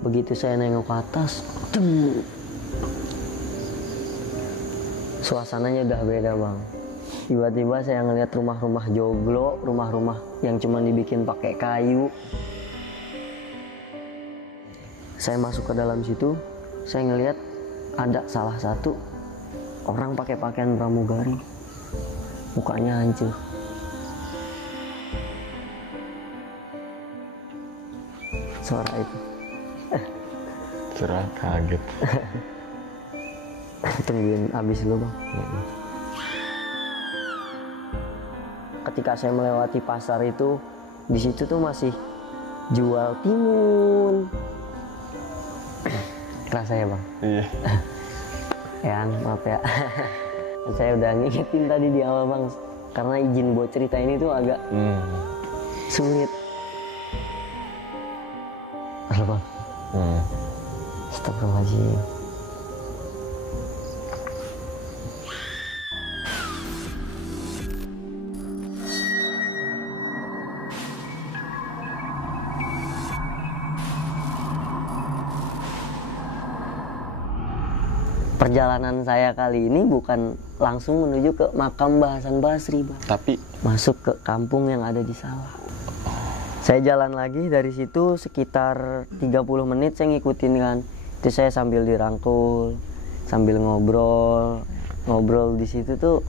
Begitu saya nengok ke atas, suasananya udah beda bang. Tiba-tiba saya ngeliat rumah-rumah joglo, rumah-rumah yang cuma dibikin pakai kayu. Saya masuk ke dalam situ, saya ngeliat ada salah satu orang pakai pakaian pramugari, mukanya hancur. Suara itu Cerah kaget. tungguin habis dulu bang. Ketika saya melewati pasar itu, di situ tuh masih jual timun. Kerasa ya bang? Iya. Ya maaf ya. Saya udah ngingetin tadi di awal bang, karena izin buat cerita ini tuh agak sulit. Halo bang. Astagfirullahaladzim. Perjalanan saya kali ini bukan langsung menuju ke makam Mbah Hasan Basri, Bang. Tapi Masuk ke kampung yang ada di sawah. Saya jalan lagi dari situ sekitar 30 menit saya ngikutin kan. Itu saya sambil dirangkul, sambil ngobrol di situ tuh.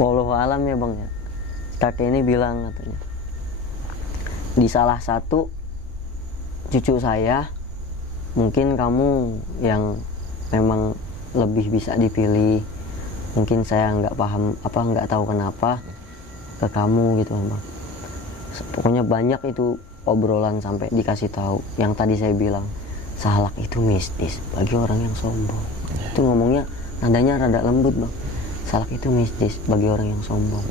Wallahu alam ya, Bang ya. Kakek ini bilang katanya, di salah satu cucu saya, mungkin kamu yang memang lebih bisa dipilih. Mungkin saya nggak paham nggak tahu kenapa ke kamu gitu bang. Pokoknya banyak itu obrolan sampai dikasih tahu yang tadi saya bilang, salak itu mistis bagi orang yang sombong. Itu ngomongnya nadanya rada lembut bang. Salak itu mistis bagi orang yang sombong.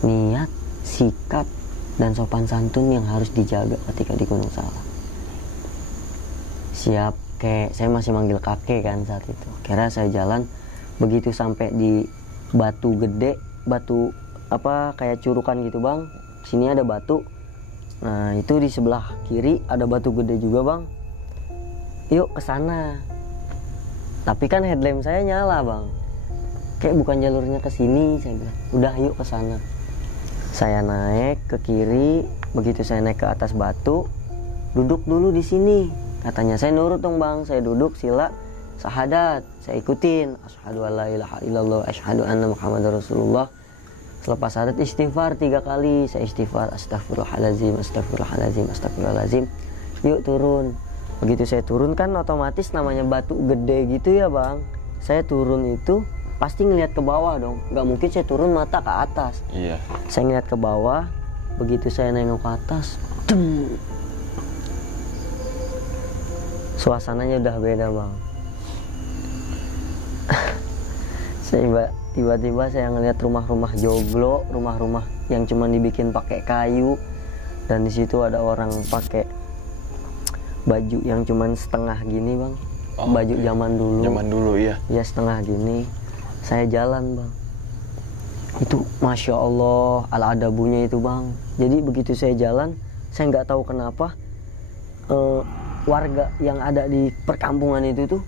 Niat, sikap, dan sopan santun yang harus dijaga ketika di Gunung Salak. Siap. Kayak saya masih manggil kakek kan saat itu. Kira saya jalan, begitu sampai di batu gede, batu kayak curukan gitu bang. Sini ada batu. Nah itu di sebelah kiri ada batu gede juga bang. Yuk ke sana. Tapi kan headlamp saya nyala bang. Kayak bukan jalurnya ke sini, saya bilang. Udah yuk ke sana. Saya naik ke kiri, begitu saya naik ke atas batu, duduk dulu di sini. Katanya, saya nurut dong bang, saya duduk sila syahadat, saya ikutin asyhadu alla ilaha illallah, asyhadu anna muhammadar rasulullah. Selepas syahadat istighfar 3 kali, saya istighfar astagfirullahaladzim, astagfirullahaladzim, astagfirullahaladzim. Yuk turun. Begitu saya turun kan otomatis namanya batu gede gitu ya bang. Saya turun itu pasti ngeliat ke bawah dong, nggak mungkin saya turun mata ke atas. iya. Saya ngeliat ke bawah, begitu saya nengok ke atas, suasananya udah beda bang. Tiba-tiba saya ngeliat rumah-rumah joglo, rumah-rumah yang cuma dibikin pakai kayu, dan di situ ada orang pakai baju yang cuma setengah gini bang. Baju zaman dulu. Zaman dulu iya. Ya setengah gini. Saya jalan bang. Itu masya Allah al-adabunya itu bang. Jadi begitu saya jalan, saya nggak tahu kenapa. Warga yang ada di perkampungan itu tuh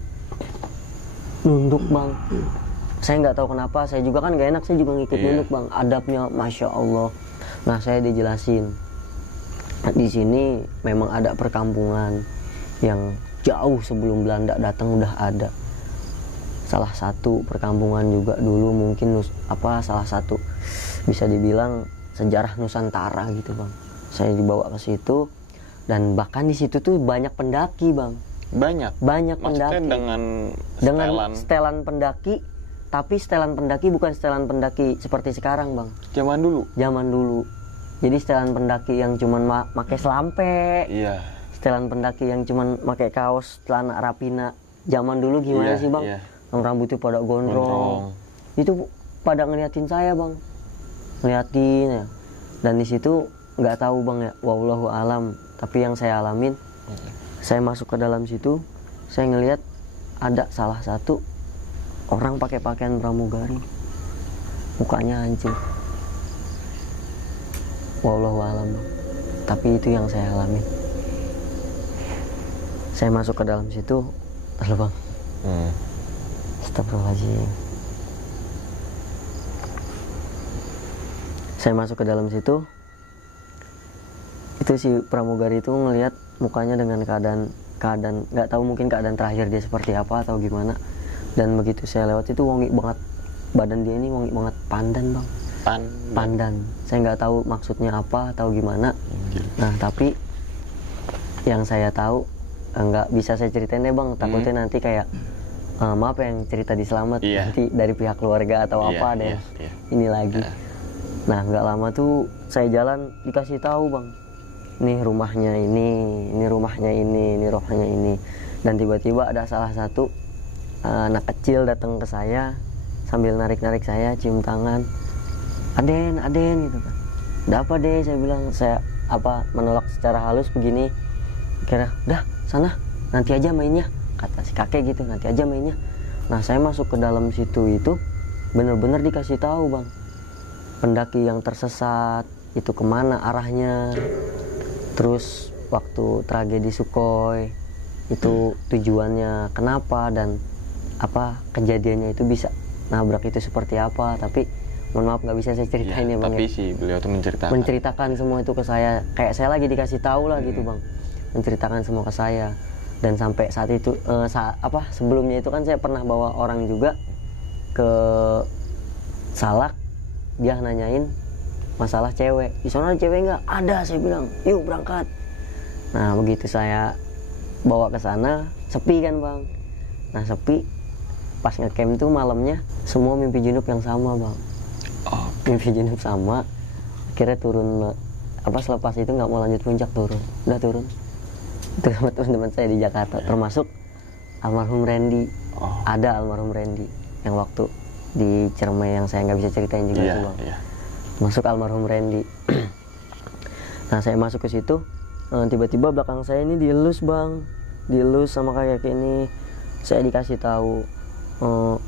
nunduk bang. Saya nggak tahu kenapa, saya juga kan gak enak, saya juga ngikut nunduk bang. Adabnya masya Allah. Nah saya dijelasin, di sini memang ada perkampungan yang jauh sebelum Belanda datang udah ada. Salah satu perkampungan juga dulu mungkin salah satu bisa dibilang sejarah Nusantara gitu bang. Saya dibawa ke situ. Dan bahkan di situ tuh banyak pendaki bang. Banyak Maksudnya pendaki dengan setelan pendaki, tapi setelan pendaki bukan setelan pendaki seperti sekarang bang. zaman dulu. Jadi setelan pendaki yang cuman pakai selampe. Iya. Setelan pendaki yang cuman pakai kaos celana rapina. Zaman dulu gimana sih bang? Iya. Yang rambutnya pada gondrong. Itu pada ngeliatin saya bang, ngeliatin ya. Dan di situ nggak tahu bang ya, wallahu alam. Tapi yang saya alamin, saya masuk ke dalam situ, saya ngelihat ada salah satu orang pakai pakaian pramugari, mukanya hancur. Wallahu alam. Tapi itu yang saya alamin. Saya masuk ke dalam situ, terus bang, astagfirullahaladzim. Saya masuk ke dalam situ, itu si pramugari itu ngelihat mukanya dengan keadaan nggak tahu, mungkin keadaan terakhir dia seperti apa atau gimana. Dan begitu saya lewat itu wangi banget, badan dia ini wangi banget, pandan bang. Pandan. Saya nggak tahu maksudnya apa atau gimana. Nah tapi yang saya tahu, nggak bisa saya ceritain deh bang, takutnya nanti kayak maaf yang cerita di Selamat nanti dari pihak keluarga atau apa ada yang ini lagi. Nah nggak lama tuh saya jalan dikasih tahu bang, nih rumahnya ini rumahnya ini rumahnya ini. Dan tiba-tiba ada salah satu anak kecil datang ke saya sambil narik-narik saya, cium tangan, Aden gitu kan. Udah apa deh, saya bilang, saya menolak secara halus begini, kira udah sana nanti aja mainnya, kata si kakek gitu, nanti aja mainnya. Nah saya masuk ke dalam situ itu bener-bener dikasih tahu bang, pendaki yang tersesat itu kemana arahnya, terus waktu tragedi Sukhoi itu tujuannya kenapa, dan kejadiannya itu bisa nabrak itu seperti apa. Tapi mohon maaf nggak bisa saya ceritain ya bang. Tapi sih beliau tuh menceritakan semua itu ke saya, kayak saya lagi dikasih tahu lah gitu bang, menceritakan semua ke saya. Dan sampai saat itu sebelumnya itu kan saya pernah bawa orang juga ke Salak, dia nanyain masalah cewek, di sana ada cewek nggak? Ada, saya bilang yuk berangkat. Nah begitu saya bawa ke sana, sepi kan bang. Nah sepi, pas ngecamp tuh malamnya semua mimpi junub yang sama bang. Mimpi junub sama. Akhirnya turun, selepas itu nggak mau lanjut puncak, udah turun itu sama teman-teman saya di Jakarta, termasuk almarhum Randy. Ada almarhum Randy yang waktu di Ciremai yang saya nggak bisa ceritain juga tuh bang. Masuk almarhum Randy. Nah saya masuk ke situ, tiba-tiba belakang saya ini dielus bang, dielus sama kakek ini. Saya dikasih tahu,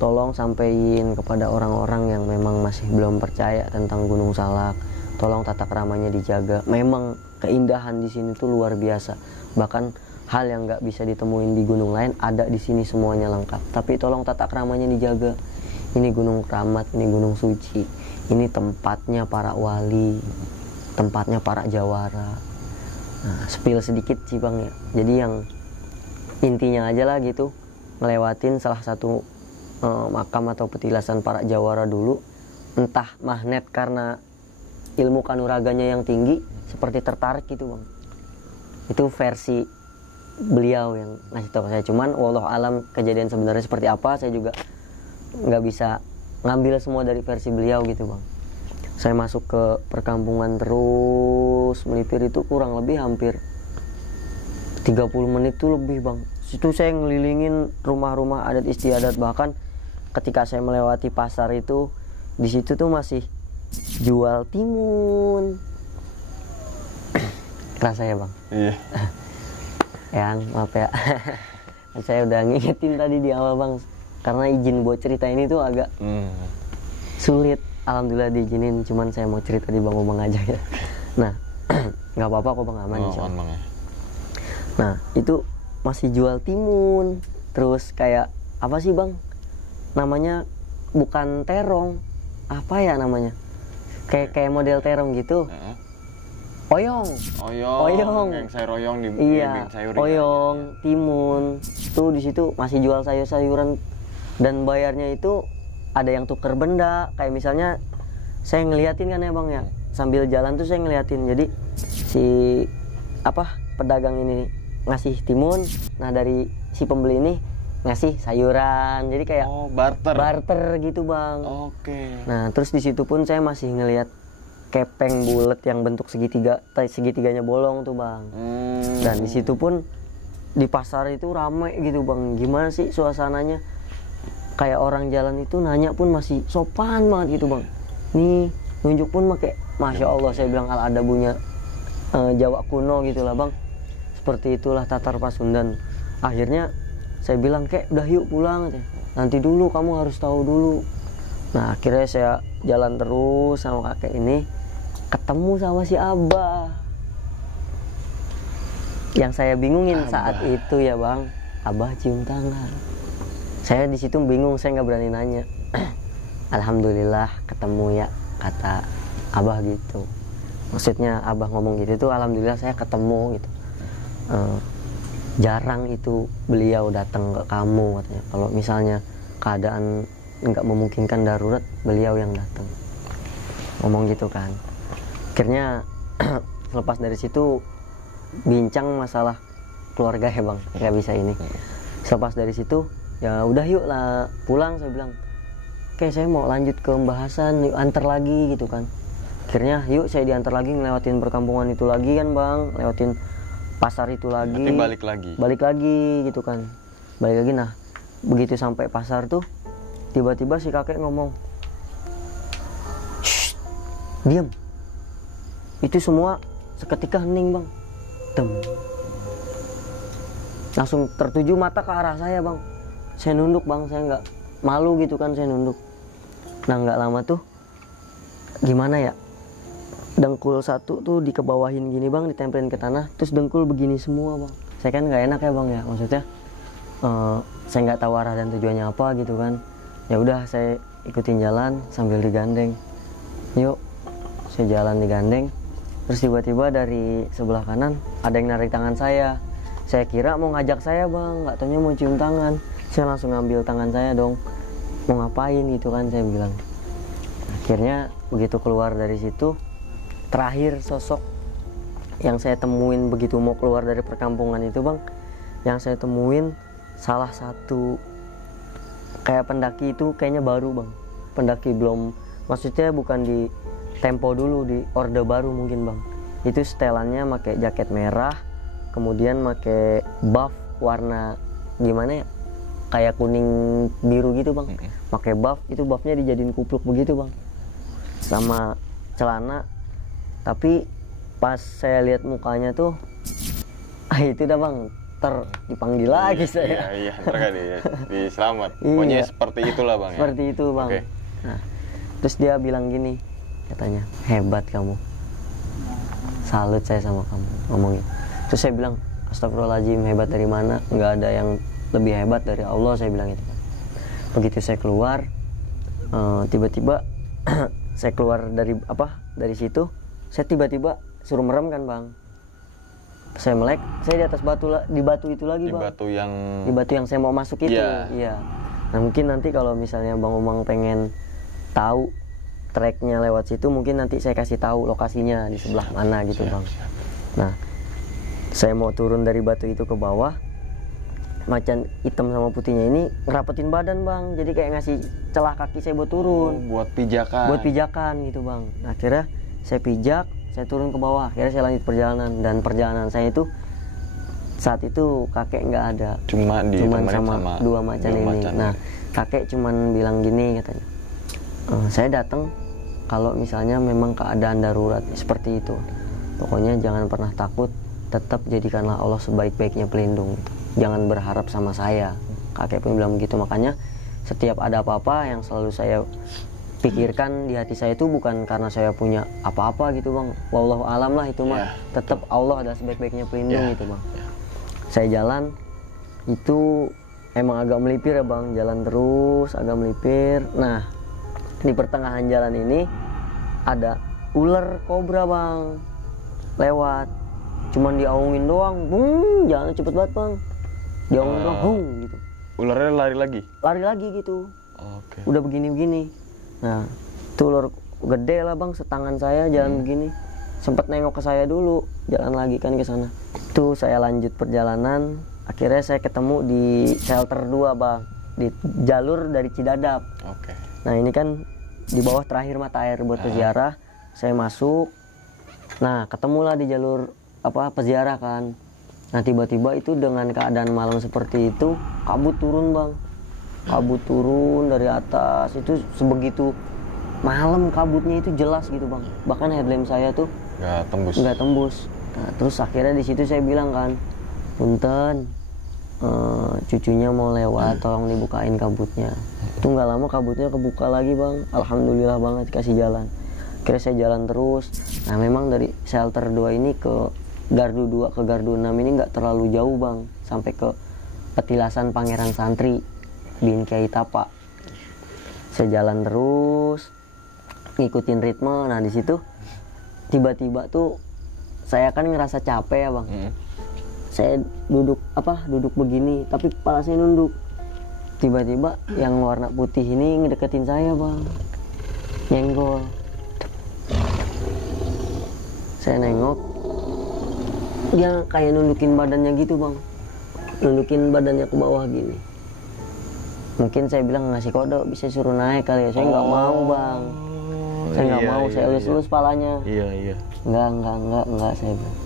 tolong sampaikan kepada orang-orang yang memang masih belum percaya tentang Gunung Salak, tolong tata keramanya dijaga. Memang keindahan di sini tuh luar biasa, bahkan hal yang nggak bisa ditemuin di gunung lain ada di sini, semuanya lengkap. Tapi tolong tata keramanya dijaga. Ini gunung keramat, ini gunung suci, ini tempatnya para wali, tempatnya para jawara. Nah, spill sedikit sih bang ya. Jadi yang intinya aja lah gitu, ngelewatin salah satu makam atau petilasan para jawara dulu. Entah magnet karena ilmu kanuraganya yang tinggi, seperti tertarik gitu bang. Itu versi beliau yang ngasih tahu saya. Cuman wallahu alam kejadian sebenarnya seperti apa, saya juga nggak bisa ngambil semua dari versi beliau gitu bang. Saya masuk ke perkampungan terus melipir itu kurang lebih hampir 30 menit tuh lebih bang. Situ saya ngelilingin rumah-rumah adat istiadat, bahkan ketika saya melewati pasar itu, di situ tuh masih jual timun. Kerasa ya bang? Iya. Yang maaf ya, saya udah ngingetin tadi di awal bang, karena izin buat cerita ini tuh agak sulit. Alhamdulillah diizinin, cuman saya mau cerita di bang aja ya. Nah, nggak apa-apa kok bang, aman insya Allah. Ya. Nah, itu masih jual timun. Terus kayak apa sih bang? Namanya bukan terong, apa ya namanya? Kayak model terong gitu. Oyong. Yang sayur oyong di sayur. Oyong, timun. Tuh di situ masih jual sayur-sayuran, dan bayarnya itu ada yang tuker benda. Kayak misalnya saya ngeliatin kan ya bang ya, sambil jalan tuh saya ngeliatin. Jadi si pedagang ini ngasih timun, nah dari si pembeli ini ngasih sayuran. Jadi kayak barter gitu bang. Nah terus di situ pun saya masih ngeliat kepeng bulat yang bentuk segitiganya bolong tuh bang. Dan di situ pun di pasar itu ramai gitu bang. Gimana sih suasananya? Kayak orang jalan itu nanya pun masih sopan banget gitu bang. Nih nunjuk pun pakai masya Allah, saya bilang al adabunya Jawa kuno gitu lah bang. Seperti itulah Tatar Pasundan. Akhirnya saya bilang udah yuk pulang, nanti dulu, kamu harus tahu dulu. Nah akhirnya saya jalan terus sama kakek ini, ketemu sama si Abah. Yang saya bingungin saat itu ya bang, Abah cium tangan. Saya di situ bingung, saya nggak berani nanya. Alhamdulillah ketemu ya, kata Abah gitu. Maksudnya Abah ngomong gitu tuh, alhamdulillah saya ketemu gitu. Jarang itu beliau datang ke kamu katanya. Kalau misalnya keadaan nggak memungkinkan darurat, beliau yang datang. Ngomong gitu kan. Akhirnya lepas dari situ bincang masalah keluarga ya bang, nggak bisa ini. Selepas dari situ ya udah yuk lah pulang, saya bilang. Oke, saya mau lanjut ke pembahasan, yuk antar lagi gitu kan. Akhirnya yuk saya diantar lagi, ngelewatin perkampungan itu lagi kan bang, lewatin pasar itu lagi. Berarti balik lagi gitu kan, balik lagi. Nah begitu sampai pasar tuh tiba-tiba si kakek ngomong, "Shh, diam." Itu semua seketika hening bang. Dem. Langsung tertuju mata ke arah saya bang. Saya nunduk bang, saya nggak malu gitu kan, saya nunduk. Nah nggak lama tuh gimana ya, dengkul satu tuh dikebawahin gini bang, ditempelin ke tanah, terus dengkul begini semua bang. Saya kan nggak enak ya bang ya, maksudnya saya nggak tahu arah dan tujuannya apa gitu kan. Ya udah saya ikutin jalan sambil digandeng. Yuk, saya jalan digandeng. Terus tiba-tiba dari sebelah kanan ada yang narik tangan saya. Saya kira mau ngajak saya bang, nggak taunya mau cium tangan. Saya langsung ngambil tangan saya dong. Mau ngapain gitu kan saya bilang. Akhirnya begitu keluar dari situ, terakhir sosok yang saya temuin begitu mau keluar dari perkampungan itu bang, yang saya temuin salah satu kayak pendaki itu kayaknya baru bang. Pendaki belum, maksudnya bukan di tempo dulu, di orde baru mungkin bang. Itu setelannya pakai jaket merah, kemudian pakai buff warna gimana ya, kayak kuning biru gitu bang. Pakai buff, itu buffnya dijadiin kupluk begitu bang, sama celana. Tapi pas saya lihat mukanya tuh itu dah bang, dipanggil lagi saya. Iya, ntar di selamat. Pokoknya seperti itulah bang. Seperti itu bang. Okay. Nah, terus dia bilang gini, katanya, "Hebat kamu, salut saya sama kamu," ngomongin. Terus saya bilang, "Astagfirullahaladzim, hebat dari mana? Nggak ada yang lebih hebat dari Allah," saya bilang itu. Begitu saya keluar, tiba-tiba saya keluar dari situ, saya tiba-tiba suruh merem kan bang. Saya melek, saya di atas di batu itu lagi bang. Di batu yang saya mau masuk itu. Iya. Nah mungkin nanti kalau misalnya bang Umang pengen tahu treknya lewat situ, mungkin nanti saya kasih tahu lokasinya di sebelah mana gitu bang. Nah saya mau turun dari batu itu ke bawah, macan hitam sama putihnya ini ngerapetin badan bang, jadi kayak ngasih celah kaki saya buat turun. Buat pijakan gitu bang. Nah, akhirnya saya pijak, saya turun ke bawah. Akhirnya saya lanjut perjalanan, dan perjalanan saya itu saat itu kakek nggak ada, cuman sama dua macan ini. Nah kakek cuman bilang gini katanya, "Saya datang kalau misalnya memang keadaan darurat seperti itu, pokoknya jangan pernah takut, tetap jadikanlah Allah sebaik-baiknya pelindung, jangan berharap sama saya." Kakek pun bilang begitu. Makanya setiap ada apa-apa yang selalu saya pikirkan di hati saya itu bukan karena saya punya apa-apa gitu bang, wallahu alam lah itu mah, tetap Allah adalah sebaik-baiknya pelindung gitu bang. Saya jalan itu emang agak melipir ya bang, jalan terus agak melipir. Nah di pertengahan jalan ini ada ular kobra bang lewat, cuman diaungin doang, jalannya cepet banget bang, diaungin doang, gitu. Ularnya lari lagi gitu. Okay. Udah begini-begini. Nah itu ular gede lah bang, setangan saya jalan begini, sempat nengok ke saya dulu, jalan lagi kan ke sana. Itu saya lanjut perjalanan, akhirnya saya ketemu di shelter 2 bang, di jalur dari Cidadap. Okay. Nah ini kan di bawah terakhir mata air buat peziarah. Saya masuk, nah ketemulah di jalur peziarah kan. Nah tiba-tiba itu dengan keadaan malam seperti itu, kabut turun bang. Kabut turun dari atas, itu sebegitu malam kabutnya itu jelas gitu bang. Bahkan headlamp saya tuh nggak tembus. Nah, terus akhirnya di situ saya bilang kan, "Punten, cucunya mau lewat, tolong dibukain kabutnya." Itu nggak lama kabutnya kebuka lagi bang. Alhamdulillah banget dikasih jalan. Akhirnya saya jalan terus. Nah memang dari shelter 2 ini ke Gardu 2 ke Gardu 6 ini nggak terlalu jauh bang, sampai ke petilasan Pangeran Santri bin Kiai Tapa. Saya jalan terus ngikutin ritme. Nah di situ tiba-tiba tuh saya kan ngerasa capek ya bang. Saya duduk begini tapi kepala saya nunduk. Tiba-tiba yang warna putih ini ngedeketin saya bang, nyenggol. Saya nengok, dia kayak nundukin badannya gitu bang, nundukin badannya ke bawah gini. Mungkin saya bilang ngasih kode bisa suruh naik kali ya. Saya nggak mau bang, saya nggak mau. Saya elus-elus palanya. Iya. Enggak saya bilang.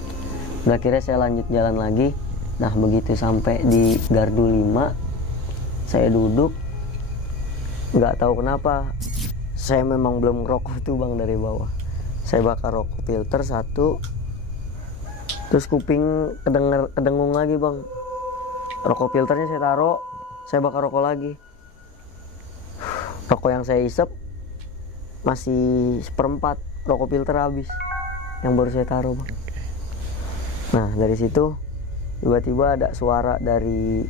Udah akhirnya saya lanjut jalan lagi. Nah begitu sampai di Gardu 5, saya duduk. Nggak tahu kenapa saya memang belum ngerokok tuh bang dari bawah. Saya bakar rokok filter 1, terus kuping kedengung lagi bang. Rokok filternya saya taruh, saya bakar rokok lagi. Rokok yang saya isep masih 1/4, rokok filter habis yang baru saya taruh bang. Nah dari situ tiba-tiba ada suara dari,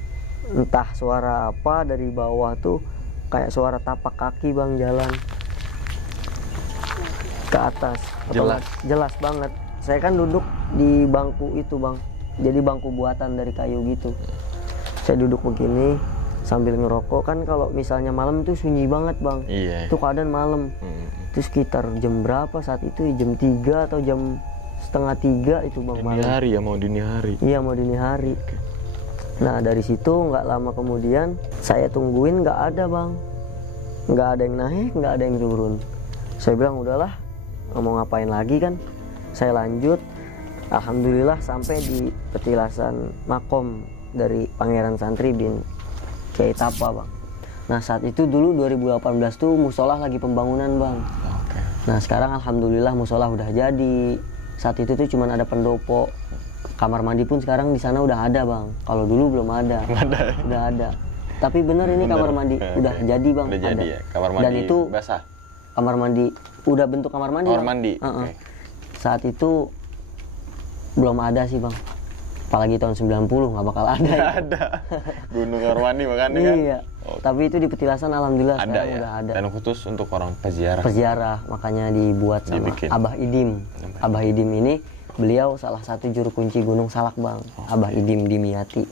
entah suara apa, dari bawah tuh kayak suara tapak kaki bang jalan ke atas. Jelas banget. Saya kan duduk di bangku itu bang, jadi bangku buatan dari kayu gitu. Saya duduk begini sambil ngerokok. Kan kalau misalnya malam itu sunyi banget bang. Iya. Itu keadaan malam. Itu sekitar jam berapa saat itu? Jam 3 atau jam setengah 3 itu bang. Dini hari ya, mau dini hari. Iya mau dini hari. Nah dari situ nggak lama kemudian saya tungguin, nggak ada bang, nggak ada yang naik, nggak ada yang turun. Saya bilang udahlah, nggak mau ngapain lagi kan. Saya lanjut. Alhamdulillah sampai di petilasan makom dari Pangeran Santri bin Kiai Tapa bang. Nah saat itu dulu 2018 tuh musola lagi pembangunan bang. Nah sekarang alhamdulillah musola udah jadi. Saat itu tuh cuma ada pendopo. Kamar mandi pun sekarang di sana udah ada bang. Kalau dulu belum ada. Udah ada. Tapi bener ini kamar mandi udah jadi bang. Udah jadi ya. Kamar mandi. Dan itu basah. Kamar mandi udah bentuk kamar mandi. Kamar mandi. Saat itu belum ada sih bang. Apalagi tahun 90 nggak bakal ada. Nggak ada. Gunung kamar mandi makanya kan. Iya. Tapi itu di petilasan alhamdulillah ada ya. udah ada. Dan khusus untuk orang peziarah. Peziarah, makanya dibuat sama Dibikin. Abah Idim. Abah Idim ini beliau salah satu juru kunci Gunung Salak bang. Abah Idim Dimyati.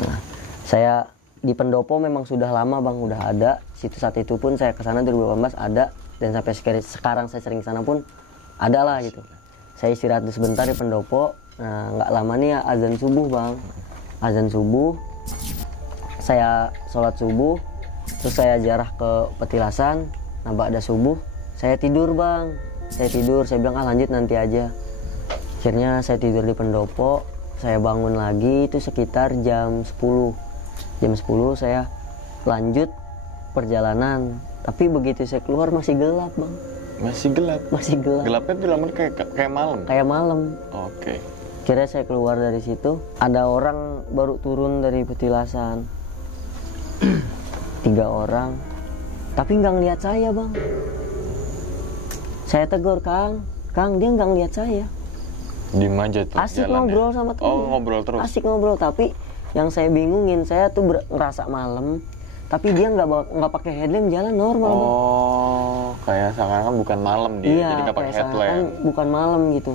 Nah, saya di pendopo memang sudah lama bang, udah ada. Situ saat itu pun saya kesana 2018 ada, dan sampai sekarang saya sering kesana pun ada lah gitu. Saya istirahat sebentar di pendopo. Nah, nggak lama nih ya azan subuh bang. Azan subuh, saya sholat subuh, terus saya ziarah ke petilasan. Nah, ba'da subuh, saya tidur bang. Saya bilang lanjut nanti aja. Akhirnya saya tidur di pendopo, saya bangun lagi itu sekitar jam 10. Jam 10 saya lanjut perjalanan. Tapi begitu saya keluar masih gelap bang. Masih gelap? Masih gelap. Gelapnya tuh lama kayak malam? Kayak malam. Oke. Akhirnya saya keluar dari situ, ada orang baru turun dari petilasan. 3 orang, tapi nggak ngeliat saya bang. Saya tegur, Kang, dia nggak ngeliat saya. Diem aja tuh. Asik ngobrol sama temen. Oh, ngobrol terus. Asik ngobrol, tapi yang saya bingungin, saya tuh ngerasa malam, tapi dia nggak pakai headlamp, jalan normal. Oh, kayak seakan-akan bukan malam dia, iya, jadi nggak pakai headlamp. Bukan malam gitu.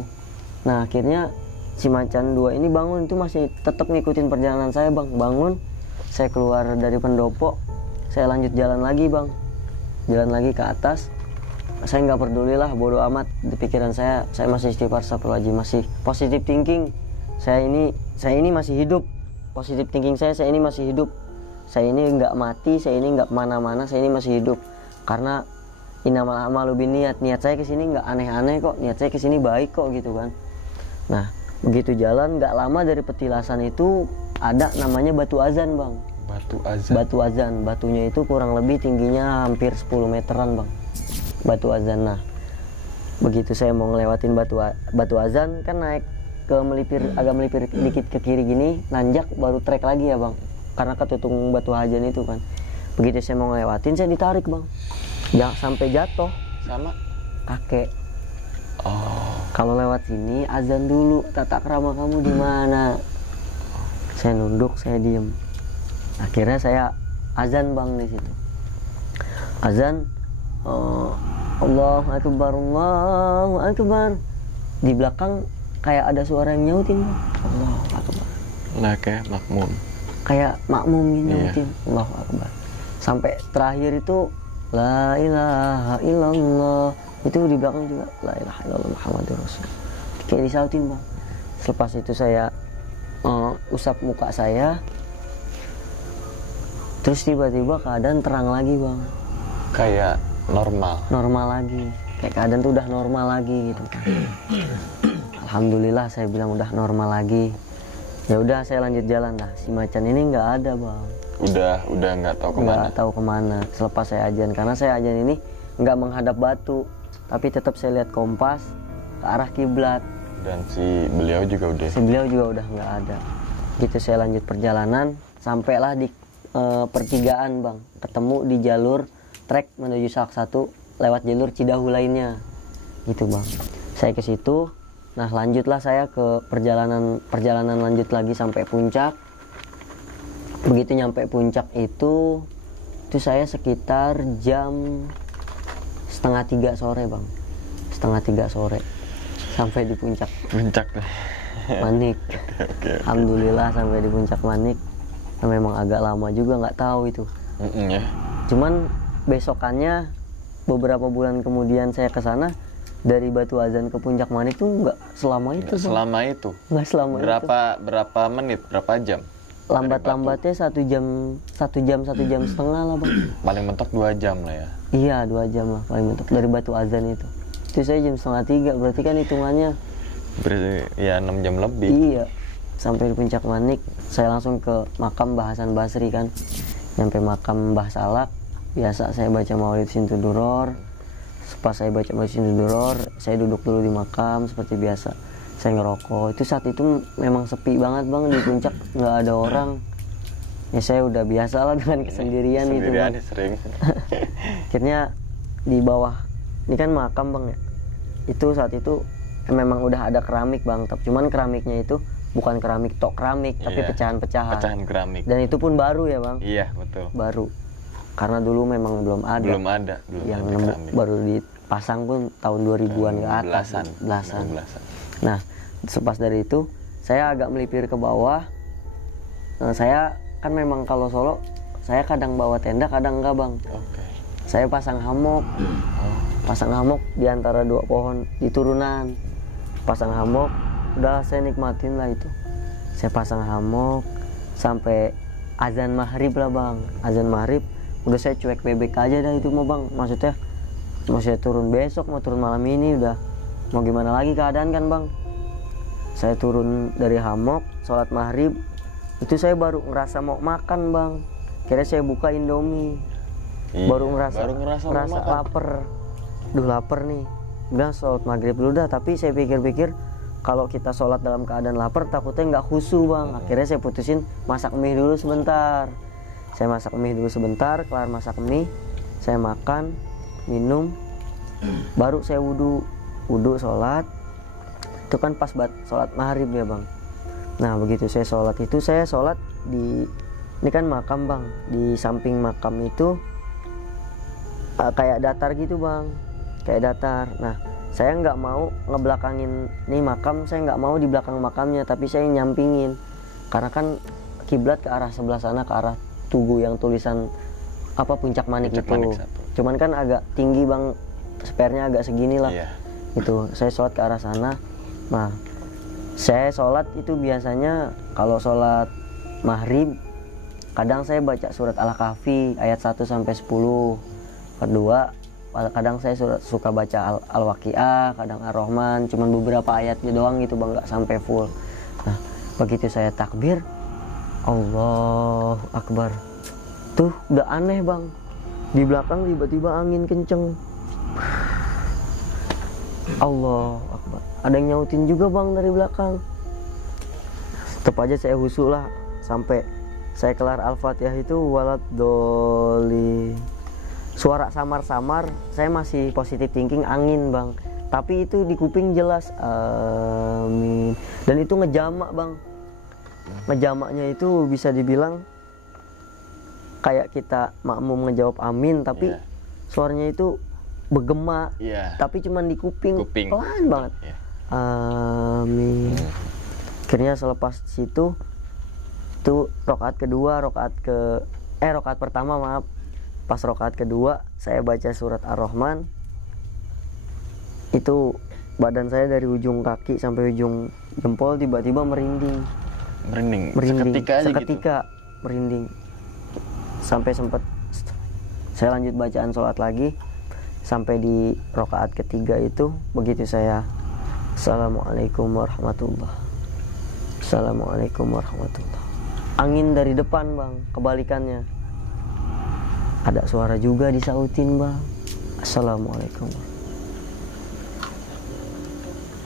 Nah akhirnya si Macan 2 ini bangun, itu masih tetap ngikutin perjalanan saya bang. Bangun, saya keluar dari pendopo, saya lanjut jalan lagi bang, jalan lagi ke atas. Saya nggak peduli lah, bodo amat. Di pikiran saya masih istighfar, astagfirullahaladzim, masih positive thinking. Saya ini masih hidup. Positive thinking saya ini masih hidup. Saya ini nggak mati, saya ini nggak kemana-mana, saya ini masih hidup. Karena innamal a'malu binniyat, niat saya kesini nggak aneh-aneh kok, niat saya kesini baik kok gitu kan. Nah begitu jalan, nggak lama dari petilasan itu ada namanya batu azan bang. Batu azan, batunya itu kurang lebih tingginya hampir 10 meteran bang. Batu azan. Nah begitu saya mau ngelewatin batu azan kan naik ke agak melipir dikit ke kiri gini, nanjak baru trek lagi ya bang, karena ketutung batu azan itu kan. Begitu saya mau ngelewatin, saya ditarik bang, sampai jatuh sama kakek. kalau lewat sini azan dulu, tata krama kamu di mana. Saya nunduk, saya diem. Akhirnya saya azan bang di situ. Azan, Allahu Akbar, Allahu Akbar. Di belakang kayak ada suara yang nyautin bang. Allahu Akbar. Nah kayak makmum. Kayak makmum gitu nyautin. Allahu Akbar. Sampai terakhir itu La ilaha illallah. Itu di belakang juga La ilaha illallah Muhammadur Rasul. Kayak disautin bang. Selepas itu saya usap muka saya. Terus tiba-tiba keadaan terang lagi bang. Kayak normal lagi. Kayak keadaan tuh udah normal lagi gitu. Alhamdulillah saya bilang udah normal lagi. Ya udah saya lanjut jalan dah. Si macan ini nggak ada bang. Udah nggak tahu kemana. Nggak tahu kemana. Selepas saya ajan, karena saya ajan ini nggak menghadap batu, tapi tetap saya lihat kompas ke arah kiblat. Dan si beliau juga udah nggak ada. Gitu saya lanjut perjalanan, sampailah di pertigaan bang. Ketemu di jalur trek menuju Salak 1 lewat jalur Cidahu lainnya. Gitu bang. Saya ke situ. Nah lanjutlah saya ke perjalanan lanjut lagi sampai puncak. Begitu nyampe puncak itu saya sekitar jam 2:30 sore bang. 2:30 sore sampai di puncak Manik. Okay. Alhamdulillah sampai di puncak Manik. Nah, memang agak lama juga, nggak tahu itu. Ya. Cuman besokannya beberapa bulan kemudian saya ke sana, dari Batu Azan ke puncak Manik tuh nggak selama itu. Nggak selama berapa menit, berapa jam? Lambat-lambatnya 1 jam setengah lah bang. Paling mentok 2 jam lah ya. Iya 2 jam lah paling mentok dari Batu Azan itu. Itu saya jam 2:30, berarti kan hitungannya berarti ya 6 jam lebih. Iya. Sampai di puncak Manik, saya langsung ke makam Mbah Hasan Basri kan. Nyampe makam Mbah Salak, biasa saya baca Maulid Sintuduror. Pas saya baca Maulid Sintuduror, saya duduk dulu di makam seperti biasa. Saya ngerokok. Itu saat itu memang sepi banget bang di puncak, nggak ada orang. Ya saya udah biasa lah dengan kesendirian gitu bang. Sering. Akhirnya di bawah, ini kan makam bang ya. Itu saat itu memang udah ada keramik bang, cuman keramiknya itu bukan keramik tok keramik, tapi pecahan-pecahan. Pecahan keramik. Dan itu pun baru ya bang. Iya betul. Baru. Karena dulu memang belum ada. Yang nemu baru dipasang pun tahun 2000-an ke atas. Belasan. Nah, selepas dari itu saya agak melipir ke bawah. Saya kan memang kalau solo saya kadang bawa tenda, kadang enggak bang. Okay. Saya pasang hamok. Pasang hamok di antara 2 pohon di turunan. Pasang hamok, udah saya nikmatin lah itu. Saya pasang hamok sampai azan maghrib lah bang. Azan maghrib udah saya cuek bebek aja dah itu mau bang. Maksudnya mau saya turun besok, mau turun malam ini, udah mau gimana lagi keadaan kan bang. Saya turun dari hamok, sholat maghrib, itu saya baru ngerasa mau makan bang. Kira saya buka Indomie. Iya, baru ngerasa lapar. Duh lapar nih. Udah sholat maghrib dulu dah. Tapi saya pikir-pikir kalau kita sholat dalam keadaan lapar takutnya nggak khusyuk bang. Akhirnya saya putusin masak mie dulu sebentar. Saya masak mie dulu sebentar. Kelar masak mie, saya makan, minum, baru saya wudhu sholat. Itu kan pas sholat maghrib ya bang. Nah begitu saya sholat itu, saya sholat di, ini kan makam bang, di samping makam itu kayak datar gitu bang, kayak datar. Nah saya nggak mau ngebelakangin nih makam, saya nggak mau di belakang makamnya, tapi saya nyampingin, karena kan kiblat ke arah sebelah sana, ke arah tugu yang tulisan apa Puncak Manik itu. Cuman kan agak tinggi bang, spernya agak segini lah. Iya. Itu saya sholat ke arah sana. Nah saya sholat itu biasanya kalau sholat maghrib kadang saya baca surat Al-Kahfi ayat 1-10. Kedua, kadang saya suka baca Al-Waqiah, kadang Ar-Rahman, cuman beberapa ayatnya doang gitu bang, nggak sampai full. Nah begitu saya takbir, Allahu Akbar, tuh udah aneh bang, di belakang tiba-tiba angin kenceng. Allahu Akbar, ada yang nyautin juga bang dari belakang. Tetap aja saya husu lah sampai saya kelar Al-Fatihah itu walad doli. Suara samar-samar, saya masih positive thinking angin bang. tapi itu di kuping jelas amin. Dan itu ngejamak bang, ngejamaknya itu bisa dibilang kayak kita makmum ngejawab amin, tapi suaranya itu bergema, tapi cuman di kuping. Pelan banget. Amin. Akhirnya selepas situ itu rokaat pertama maaf, pas rokaat kedua saya baca surat Ar-Rahman, itu badan saya dari ujung kaki sampai ujung jempol tiba-tiba merinding. Seketika aja gitu. Merinding sampai sempet saya lanjut bacaan sholat lagi sampai di rokaat ketiga. Itu begitu saya Assalamualaikum warahmatullah, Assalamualaikum warahmatullah, angin dari depan bang, kebalikannya ada suara juga disautin bang, Assalamualaikum.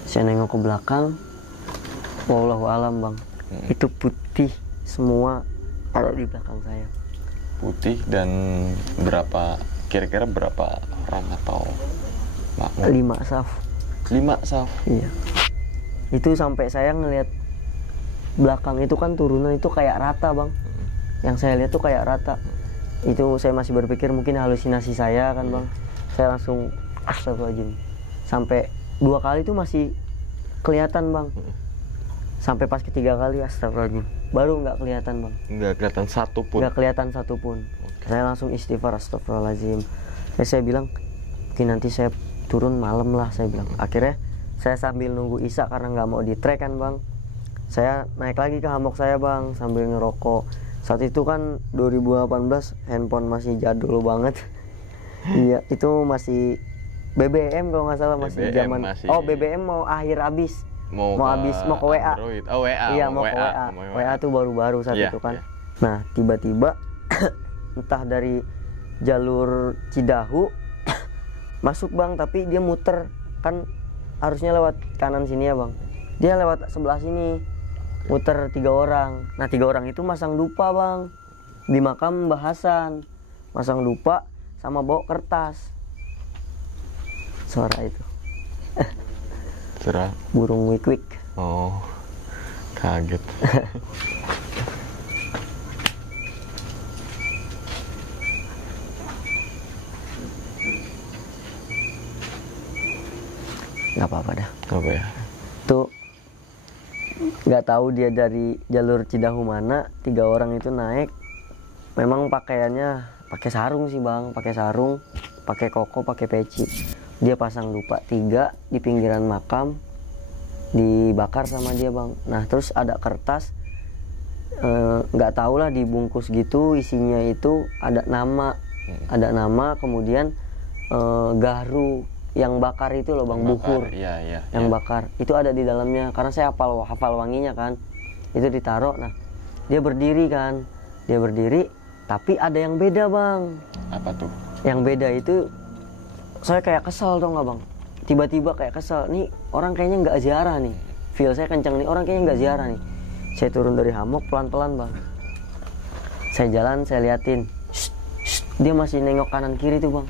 Saya nengok ke belakang, wallahu alam bang, itu putih semua ada di belakang saya. Putih. Dan kira-kira berapa orang atau makmum? 5 saf. 5 saf? Iya. Itu sampai saya ngelihat belakang itu kan turunan itu kayak rata bang. Yang saya lihat tuh kayak rata. Itu saya masih berpikir mungkin halusinasi saya kan bang. Saya langsung astagfirullahaladzim. Sampai 2 kali itu masih kelihatan bang. Sampai pas ketiga kali astagfirullahaladzim, baru nggak kelihatan bang. Nggak kelihatan satu pun. Okay. Saya langsung istighfar astagfirullahaladzim. Saya bilang mungkin nanti saya turun malam lah, saya bilang. Akhirnya saya sambil nunggu isya karena nggak mau di trek kan bang, saya naik lagi ke hammock saya bang sambil ngerokok. Saat itu kan 2018, handphone masih jadul banget. Iya, itu masih BBM kalau nggak salah, masih zaman. Oh, BBM mau habis. Mau ke WA. Android. Oh, WA. Iya, mau ke WA. WA tuh baru-baru saat itu kan. Nah, tiba-tiba entah dari jalur Cidahu masuk bang, tapi dia muter kan, harusnya lewat kanan sini ya bang, dia lewat sebelah sini, muter 3 orang. Nah 3 orang itu masang dupa bang di makam Mbah Hasan, masang dupa sama bawa kertas. Suara itu suara burung wik-wik. Oh, kaget. Nggak apa-apa dah. Apa ya? Tuh nggak tahu dia dari jalur Cidahu mana, 3 orang itu naik. Memang pakaiannya pakai sarung sih bang, pakai sarung, pakai koko, pakai peci. Dia pasang dupa 3 di pinggiran makam, dibakar sama dia bang. Nah terus ada kertas, nggak tahu lah dibungkus gitu, isinya itu ada nama, kemudian garu yang bakar itu loh bang, bukur. Yang bakar itu ada di dalamnya, karena saya hafal wanginya kan. Itu ditaruh. Nah dia berdiri, tapi ada yang beda bang. Apa tuh? Yang beda itu saya kayak kesel tau nggak bang, tiba-tiba kayak kesel, nih orang kayaknya nggak ziarah nih, feel saya kenceng nih, orang kayaknya nggak ziarah nih. Saya turun dari hammock pelan-pelan bang, saya jalan, saya liatin, dia masih nengok kanan kiri tuh bang,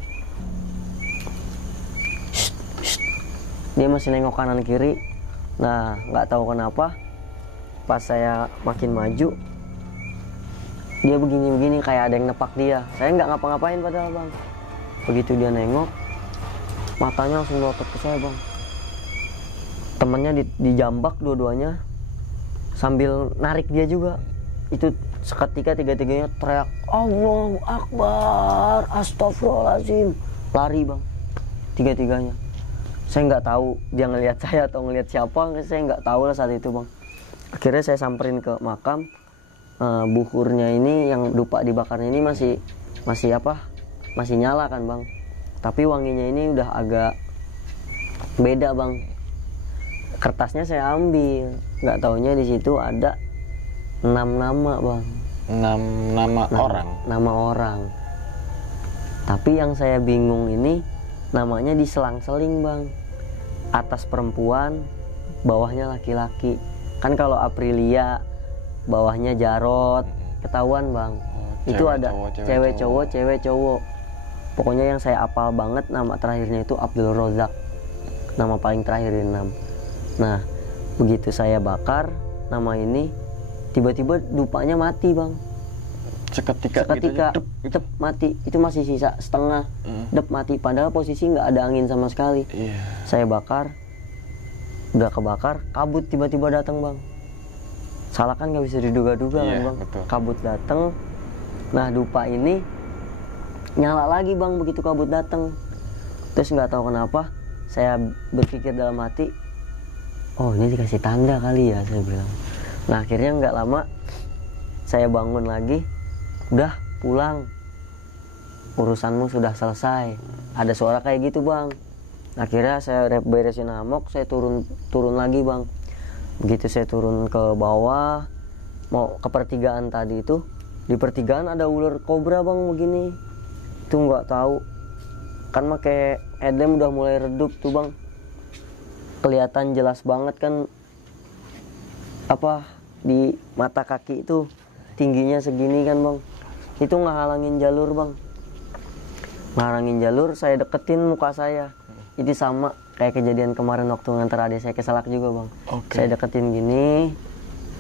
dia masih nengok kanan kiri. Nah nggak tahu kenapa pas saya makin maju, dia begini-begini kayak ada yang nepak dia. Saya nggak ngapa-ngapain padahal bang. Begitu dia nengok, matanya langsung melotot ke saya bang. Temennya dijambak dua-duanya sambil narik dia juga. Itu seketika 3-3-nya teriak Allahu Akbar, Astagfirullahaladzim, lari bang, 3-3-nya. Saya nggak tahu dia ngelihat saya atau ngelihat siapa, saya nggak tahu lah saat itu bang. Akhirnya saya samperin ke makam. Bukurnya ini yang dupa dibakarnya ini masih nyala kan bang, tapi wanginya ini udah agak beda bang. Kertasnya saya ambil, nggak taunya di situ ada 6 nama bang. 6 nama orang. Tapi yang saya bingung ini namanya diselang-seling bang, atas perempuan, bawahnya laki-laki. Kan kalau Aprilia bawahnya Jarot, ketahuan bang. Itu ada cewek cowok. Pokoknya yang saya apal banget nama terakhirnya itu Abdul Rozak. nama paling terakhir di 6. Nah begitu saya bakar nama ini, tiba-tiba dupanya mati bang. Seketika Dep, mati. Itu masih sisa setengah. Dep, mati. Padahal posisi nggak ada angin sama sekali. Saya bakar, udah kebakar, kabut tiba-tiba datang bang. Salah kan nggak bisa diduga-duga kan bang. Betul. Kabut datang. Nah dupa ini nyala lagi bang begitu kabut datang. Terus nggak tahu kenapa saya berpikir dalam hati, oh ini dikasih tanda kali ya, saya bilang. Nah akhirnya nggak lama saya bangun lagi, udah pulang, urusanmu sudah selesai. Ada suara kayak gitu bang. Akhirnya saya beresin hammock, saya turun lagi bang. Begitu saya turun ke bawah, mau ke pertigaan tadi itu, di pertigaan ada ular kobra bang begini. Itu nggak tahu, kan pakai headlamp udah mulai redup tuh bang. Kelihatan jelas banget kan apa di mata kaki itu tingginya segini kan bang. Itu ngehalangin jalur bang. Ngehalangin jalur, saya deketin muka saya. Itu sama kayak kejadian kemarin waktu nganter adik saya ke Salak juga bang. Saya deketin gini,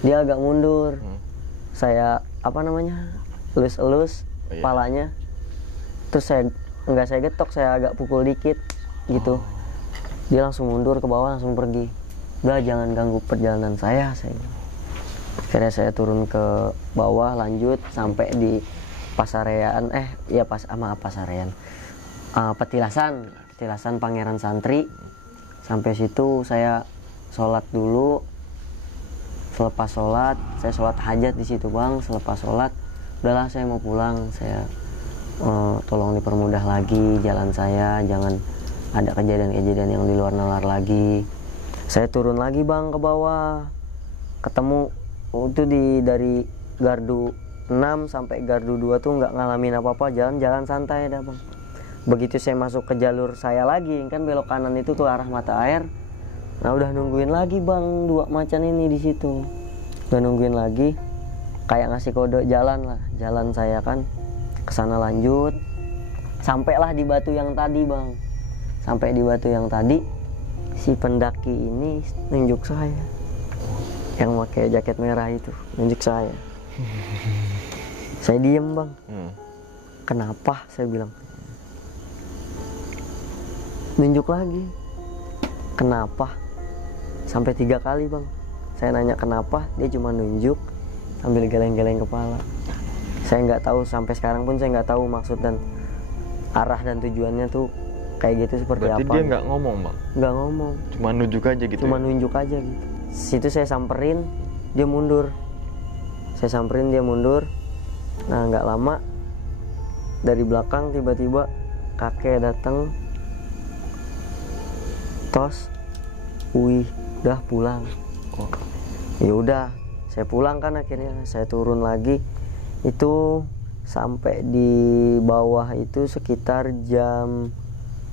dia agak mundur. Saya elus kepalanya. Terus saya getok, saya agak pukul dikit gitu. Dia langsung mundur ke bawah, langsung pergi. Udah jangan ganggu perjalanan saya bilang. Akhirnya saya turun ke bawah, lanjut sampai di Pasarean, Petilasan Pangeran Santri. Sampai situ saya sholat dulu. Selepas sholat, saya sholat hajat di situ bang. Selepas sholat, udahlah saya mau pulang. Saya tolong dipermudah lagi jalan saya, jangan ada kejadian-kejadian yang di luar nalar lagi. Saya turun lagi bang ke bawah, ketemu itu dari gardu 6 sampai gardu 2 tuh nggak ngalamin apa-apa, jalan santai dah bang. Begitu saya masuk ke jalur saya lagi, kan belok kanan itu tuh arah mata air. Nah udah nungguin lagi bang dua macan ini di situ. Udah nungguin lagi, kayak ngasih kode jalan lah. Jalan saya kan kesana lanjut, sampailah di batu yang tadi bang. Sampai di batu yang tadi, si pendaki ini nunjuk saya, yang pakai jaket merah itu nunjuk saya. Saya diem bang. Kenapa, saya bilang. Nunjuk lagi. Kenapa? Sampai 3 kali bang. Saya nanya kenapa, dia cuma nunjuk sambil geleng-geleng kepala. Saya nggak tahu, sampai sekarang pun saya nggak tahu maksud dan arah dan tujuannya tuh kayak gitu seperti berarti apa. Berarti dia nggak ngomong bang? Nggak ngomong. Cuma nunjuk aja gitu? Cuma nunjuk aja gitu. Situ saya samperin, dia mundur. Saya samperin, dia mundur. Nah nggak lama, dari belakang tiba-tiba kakek datang. Tos, wih, udah pulang. Ya udah, saya pulang kan akhirnya. Saya turun lagi. Itu sampai di bawah itu sekitar jam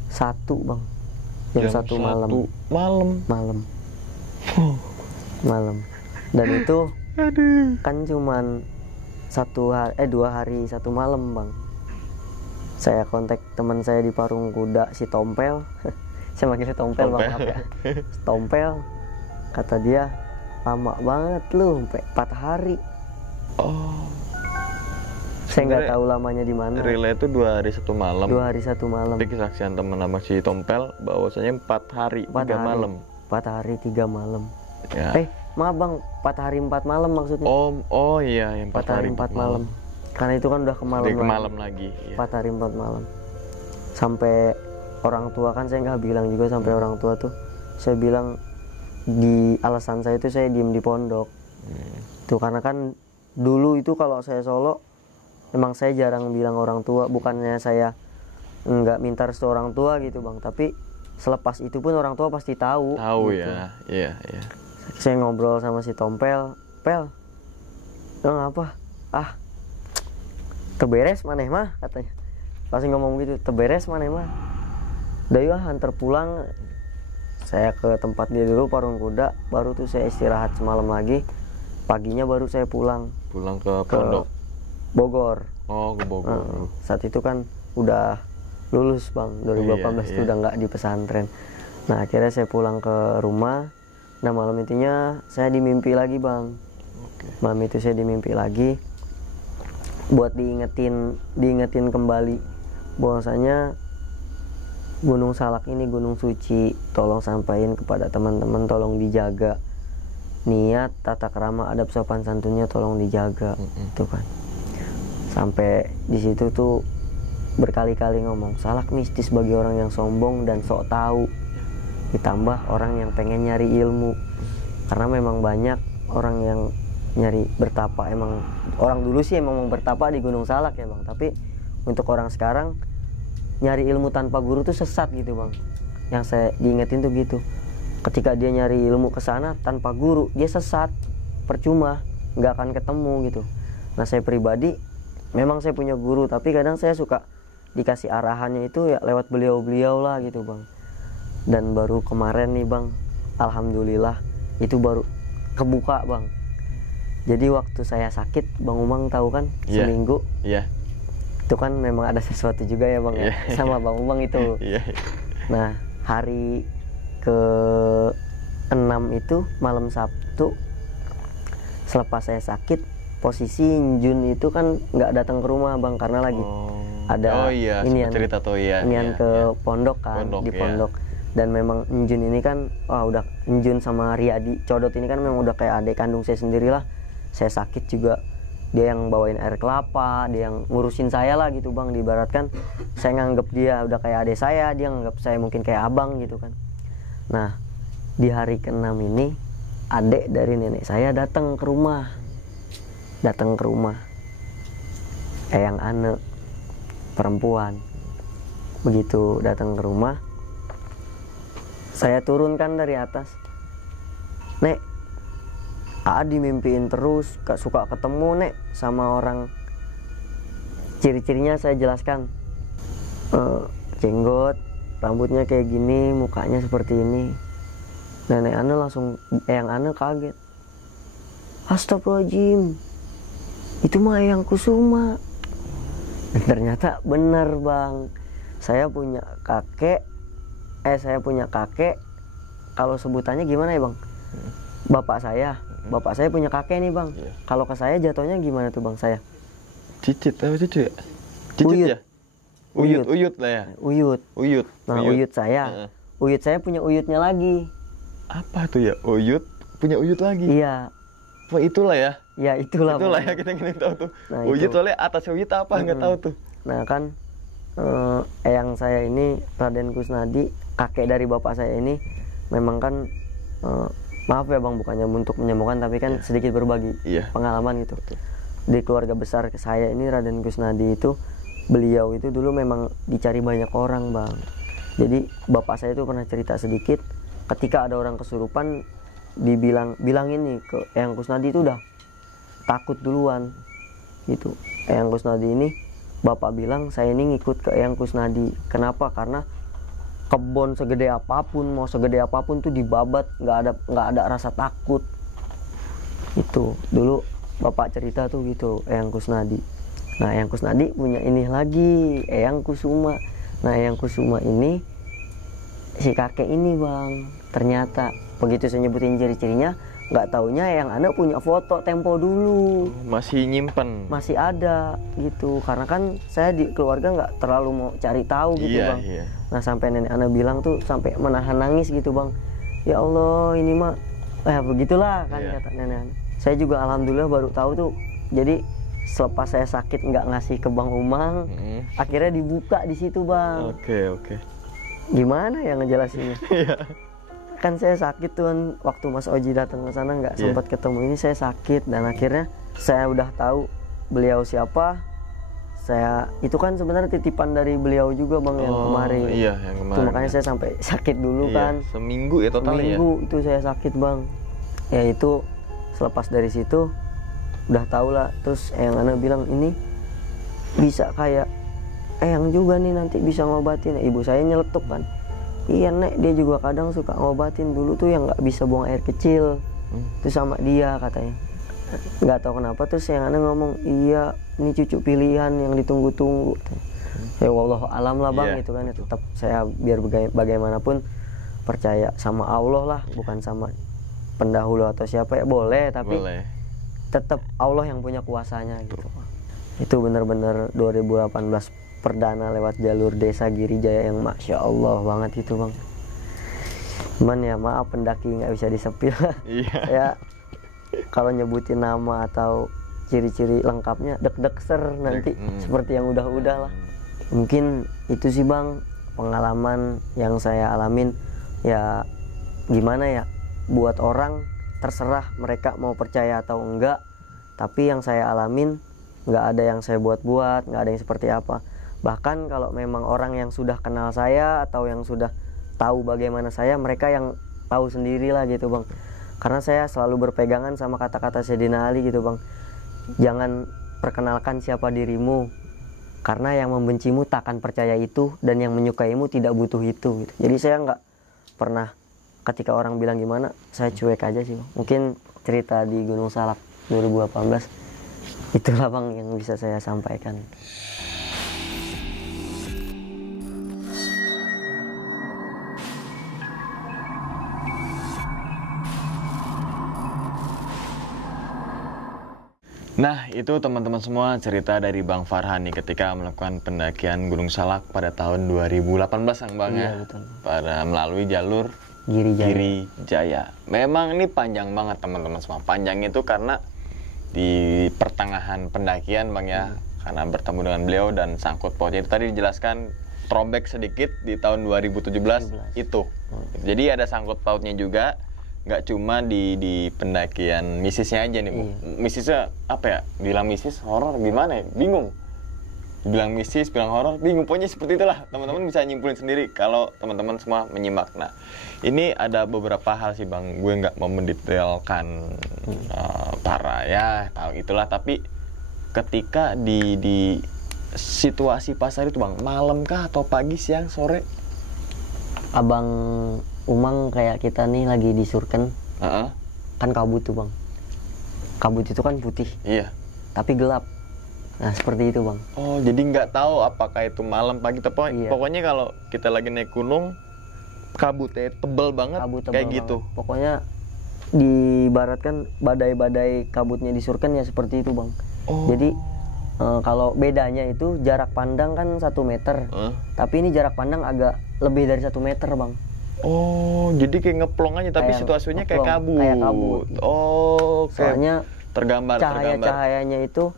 1 bang. Jam 1 malam. Malam. Dan itu kan cuman 2 hari 1 malam bang. Saya kontak teman saya di Parung Kuda, si Tompel. Saya manggilnya Tompel bang, apa ya? Tompel. Kata dia, lama banget lu, sampai 4 hari. Saya nggak tahu lamanya di mana. Relay itu 2 hari 1 malam. 2 hari 1 malam. Tapi kesaksian teman sama si Tompel bahwasanya 4 hari 3 malam. 4 hari 3 malam. Ya. Maaf bang, 4 hari 4 malam maksudnya. Oh iya, yang 4 hari 4 malam. Karena itu kan udah kemalam lagi. 4 hari 4 malam. Sampai orang tua kan saya nggak bilang juga sampai orang tua tuh. Saya bilang di alasan saya itu saya diem di pondok. Tuh karena kan dulu itu kalau saya solo emang saya jarang bilang orang tua, bukannya saya nggak minta restu orang tua gitu bang, tapi selepas itu pun orang tua pasti tahu gitu. Iya. Saya ngobrol sama si Tompel, Pel, lo ngapa? Teberes maneh mah, katanya. Pasti ngomong gitu, teberes maneh mah. Udah yuk antar pulang. Saya ke tempat dia dulu, Parung Kuda, baru tuh saya istirahat semalam lagi. Paginya baru saya pulang ke pondok Bogor. Ke Bogor. Saat itu kan udah lulus bang, 2018 itu udah nggak di pesantren. Nah akhirnya saya pulang ke rumah. Nah malam itunya saya dimimpi lagi bang. Malam itu saya dimimpi lagi buat diingetin kembali bahwasanya Gunung Salak ini gunung suci. Tolong sampaikan kepada teman-teman, tolong dijaga niat, tata krama, adab sopan santunnya tolong dijaga. Itu kan sampai di situ tuh berkali-kali ngomong Salak mistis bagi orang yang sombong dan sok tahu, ditambah orang yang pengen nyari ilmu. Karena memang banyak orang yang nyari bertapa. Emang orang dulu sih emang mau bertapa di Gunung Salak ya bang, tapi untuk orang sekarang nyari ilmu tanpa guru tuh sesat gitu bang. Yang saya diingetin tuh gitu, ketika dia nyari ilmu ke sana tanpa guru dia sesat, percuma, nggak akan ketemu gitu. Nah saya pribadi memang saya punya guru, tapi kadang saya suka dikasih arahannya itu ya lewat beliau-beliau lah gitu bang. Dan baru kemarin nih bang, alhamdulillah itu baru kebuka bang. Jadi waktu saya sakit, Bang Umang tahu kan, seminggu. Itu kan memang ada sesuatu juga ya bang ya, sama Bang Umang itu. Nah hari ke-6 itu malam Sabtu, selepas saya sakit, posisi Jun itu kan nggak datang ke rumah bang karena lagi ada inian ke pondok kan, di pondok. Dan memang Jun ini kan udah Jun sama Riyadi Codot ini kan memang udah kayak adik kandung saya sendirilah. Saya sakit juga dia yang bawain air kelapa, dia yang ngurusin saya lah gitu bang. Diibaratkan saya nganggep dia udah kayak adik saya, dia nganggep saya mungkin kayak abang gitu kan. Nah di hari ke-6 ini adik dari nenek saya datang ke rumah. Eyang Ane perempuan. Begitu datang ke rumah, saya turunkan dari atas. Nek, Aa dimimpiin terus, suka ketemu Nek sama orang. Ciri-cirinya saya jelaskan, jenggot, rambutnya kayak gini, mukanya seperti ini. Nenek Ane langsung, Eyang Ane kaget. Astagfirullahaladzim, itu mah Eyang Kusuma. Dan ternyata benar bang, saya punya kakek, kalau sebutannya gimana ya bang? Bapak saya punya kakek nih bang. Kalau ke saya jatuhnya gimana tuh bang saya? Cicit ya? Uyut lah ya. Uyut. Nah uyut saya punya uyutnya lagi. Apa tuh ya? Uyut punya uyut lagi. Iya. Wah itulah ya. Ya itulah ya kita tahu tuh. Nah, uyut soalnya atas uyut apa nggak tahu tuh. Nah kan eyang saya ini Raden Kusnadi, kakek dari bapak saya ini memang kan maaf ya bang, bukannya untuk menyembuhkan tapi kan sedikit berbagi pengalaman gitu. Di keluarga besar saya ini Raden Kusnadi itu, beliau itu dulu memang dicari banyak orang bang. Jadi bapak saya itu pernah cerita sedikit, ketika ada orang kesurupan bilangin nih ke Eyang Kusnadi itu udah takut duluan gitu. Eyang Kusnadi ini bapak bilang saya ini ngikut ke Eyang Kusnadi. Kenapa? Karena kebon segede apapun, mau segede apapun tuh dibabat, nggak ada rasa takut. Itu dulu bapak cerita tuh gitu Eyang Kusnadi. Nah Eyang Kusnadi punya ini lagi, Eyang Kusuma. Nah Eyang Kusuma ini si kakek ini bang, ternyata begitu saya nyebutin ciri-cirinya, nggak taunya Eyang Ane punya foto tempo dulu. Masih nyimpen. Masih ada gitu, karena kan saya di keluarga nggak terlalu mau cari tahu gitu bang. Nah sampai nenek Ane bilang tuh sampai menahan nangis gitu bang. Ya Allah ini mah, begitulah kan kata nenek Ane. Saya juga alhamdulillah baru tahu tuh. Jadi selepas saya sakit nggak ngasih ke Bang Umang, akhirnya dibuka di situ bang. Oke. Gimana ya ngejelasinnya? Kan saya sakit tuh kan, waktu Mas Oji datang ke sana nggak sempat ketemu. Ini saya sakit dan akhirnya saya udah tahu beliau siapa. Saya itu kan sebenarnya titipan dari beliau juga bang yang kemarin. Iya yang kemarin. Itu makanya saya sampai sakit dulu kan. Seminggu ya totalnya. Seminggu itu saya sakit bang. Ya itu selepas dari situ udah tahu lah. Terus Eyang Ana bilang ini bisa kayak Eyang juga nih nanti bisa ngobatin. Ibu saya nyeletuk kan. Iya Nek, dia juga kadang suka ngobatin. Dulu tuh yang nggak bisa buang air kecil itu sama dia katanya. Nggak tahu kenapa terus yang aneh ngomong, iya ini cucu pilihan yang ditunggu-tunggu. Ya wallahu alam lah bang, itu kan ya tetap saya biar bagaimanapun percaya sama Allah lah, bukan sama pendahulu atau siapa ya boleh, tapi tetap Allah yang punya kuasanya gitu. Itu bener-bener 2018 perdana lewat jalur desa Girijaya yang Masya Allah banget itu bang. Cuman ya maaf pendaki nggak bisa disepil. Ya kalau nyebutin nama atau ciri-ciri lengkapnya deg-deg ser nanti seperti yang udah-udah lah. Mungkin itu sih bang pengalaman yang saya alamin. Ya gimana ya, buat orang terserah mereka mau percaya atau enggak, tapi yang saya alamin nggak ada yang saya buat-buat, nggak ada yang seperti apa. Bahkan kalau memang orang yang sudah kenal saya atau yang sudah tahu bagaimana saya, mereka yang tahu sendiri lah gitu bang. Karena saya selalu berpegangan sama kata-kata Sayyidina Ali gitu bang. Jangan perkenalkan siapa dirimu, karena yang membencimu tak akan percaya itu, dan yang menyukaimu tidak butuh itu gitu. Jadi saya nggak pernah ketika orang bilang gimana, saya cuek aja sih bang. Mungkin cerita di Gunung Salak 2018 itulah bang yang bisa saya sampaikan. Nah, itu teman-teman semua cerita dari Bang Farhan nih ketika melakukan pendakian Gunung Salak pada tahun 2018 yang Bang ya. Betul. Pada melalui jalur Girijaya. Memang ini panjang banget teman-teman semua. Panjang itu karena di pertengahan pendakian Bang ya, karena bertemu dengan beliau dan sangkut pautnya itu tadi dijelaskan, throwback sedikit di tahun 2017 itu. Jadi ada sangkut pautnya juga. Nggak cuma di pendakian misisnya aja nih Bu. Misisnya apa ya? Bilang misis, horor gimana ya? Bingung. Bilang misis, bilang horor, bingung. Pokoknya seperti itulah. Teman-teman bisa nyimpulin sendiri kalau teman-teman semua menyimak. Nah, ini ada beberapa hal sih Bang. Gue nggak mau mendetailkan para ya, tahu itulah. Tapi ketika di situasi pasar itu Bang, malam kah atau pagi, siang, sore? Abang Umang kayak kita nih lagi di Surken, kan kabut tuh bang. Kabut itu kan putih, iya, tapi gelap. Nah seperti itu bang. Oh jadi nggak tahu apakah itu malam pagi atau pokoknya kalau kita lagi naik gunung kabutnya tebel banget, kayak gitu. Pokoknya diibaratkan badai-badai kabutnya di Surken ya seperti itu bang. Jadi kalau bedanya itu jarak pandang kan 1 meter, tapi ini jarak pandang agak lebih dari 1 meter bang. Oh, jadi kayak ngeplong aja, tapi situasinya kayak kabut. Kayak kabut. Oh, soalnya tergambar. Cahayanya itu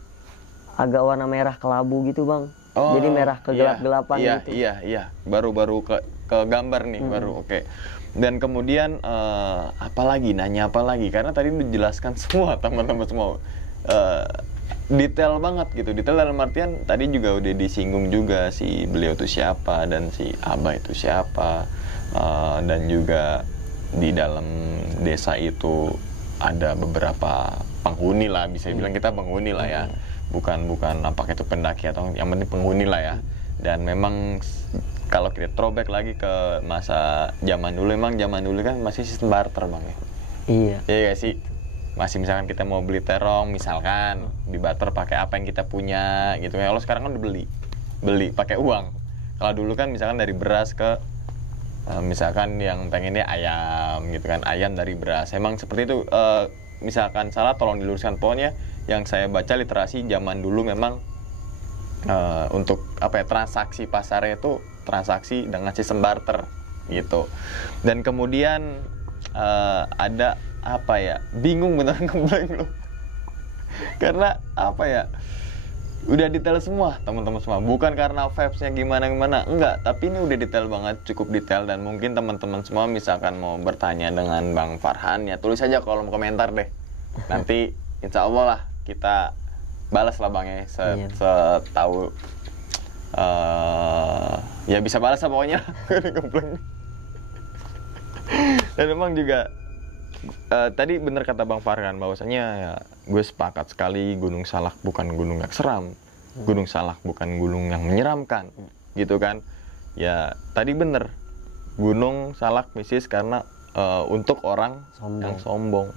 agak warna merah kelabu gitu bang. Jadi merah kegelap-gelapan gitu. Iya. Baru ke gambar nih, baru oke. Dan kemudian nanya apa lagi? Karena tadi dijelaskan semua teman-teman semua. Detail banget gitu. Detail dalam artian tadi juga udah disinggung juga si beliau itu siapa dan si Abah itu siapa. Dan juga di dalam desa itu ada beberapa penghuni lah, bisa bilang kita penghuni lah ya, bukan apakah itu pendaki atau yang penting penghuni lah ya. Dan memang kalau kita throwback lagi ke masa zaman dulu, emang zaman dulu kan masih sistem barter bang ya. Iya gak sih, masih misalkan kita mau beli terong misalkan di barter pakai apa yang kita punya gitu ya. Kalau sekarang kan udah beli pakai uang. Kalau dulu kan misalkan dari beras ke misalkan yang pengennya ayam gitu kan, ayam dari beras. Emang seperti itu. Misalkan salah tolong diluruskan. Pokoknya yang saya baca literasi zaman dulu memang untuk transaksi pasarnya itu transaksi dengan sistem barter gitu. Dan kemudian ada bingung beneran ngeblank loh. Karena udah detail semua teman-teman semua, bukan karena vibes-nya gimana enggak, tapi ini udah detail banget, cukup detail. Dan mungkin teman-teman semua misalkan mau bertanya dengan Bang Farhan ya tulis aja kolom komentar deh, nanti insya Allah lah kita balas lah bang ya, setahu ya bisa balas lah pokoknya. Dan memang juga tadi bener kata Bang Farhan bahwasanya ya, gue sepakat sekali, Gunung Salak bukan gunung yang seram, Gunung Salak bukan gunung yang menyeramkan, gitu kan? Ya tadi bener, Gunung Salak mistis karena untuk orang yang sombong,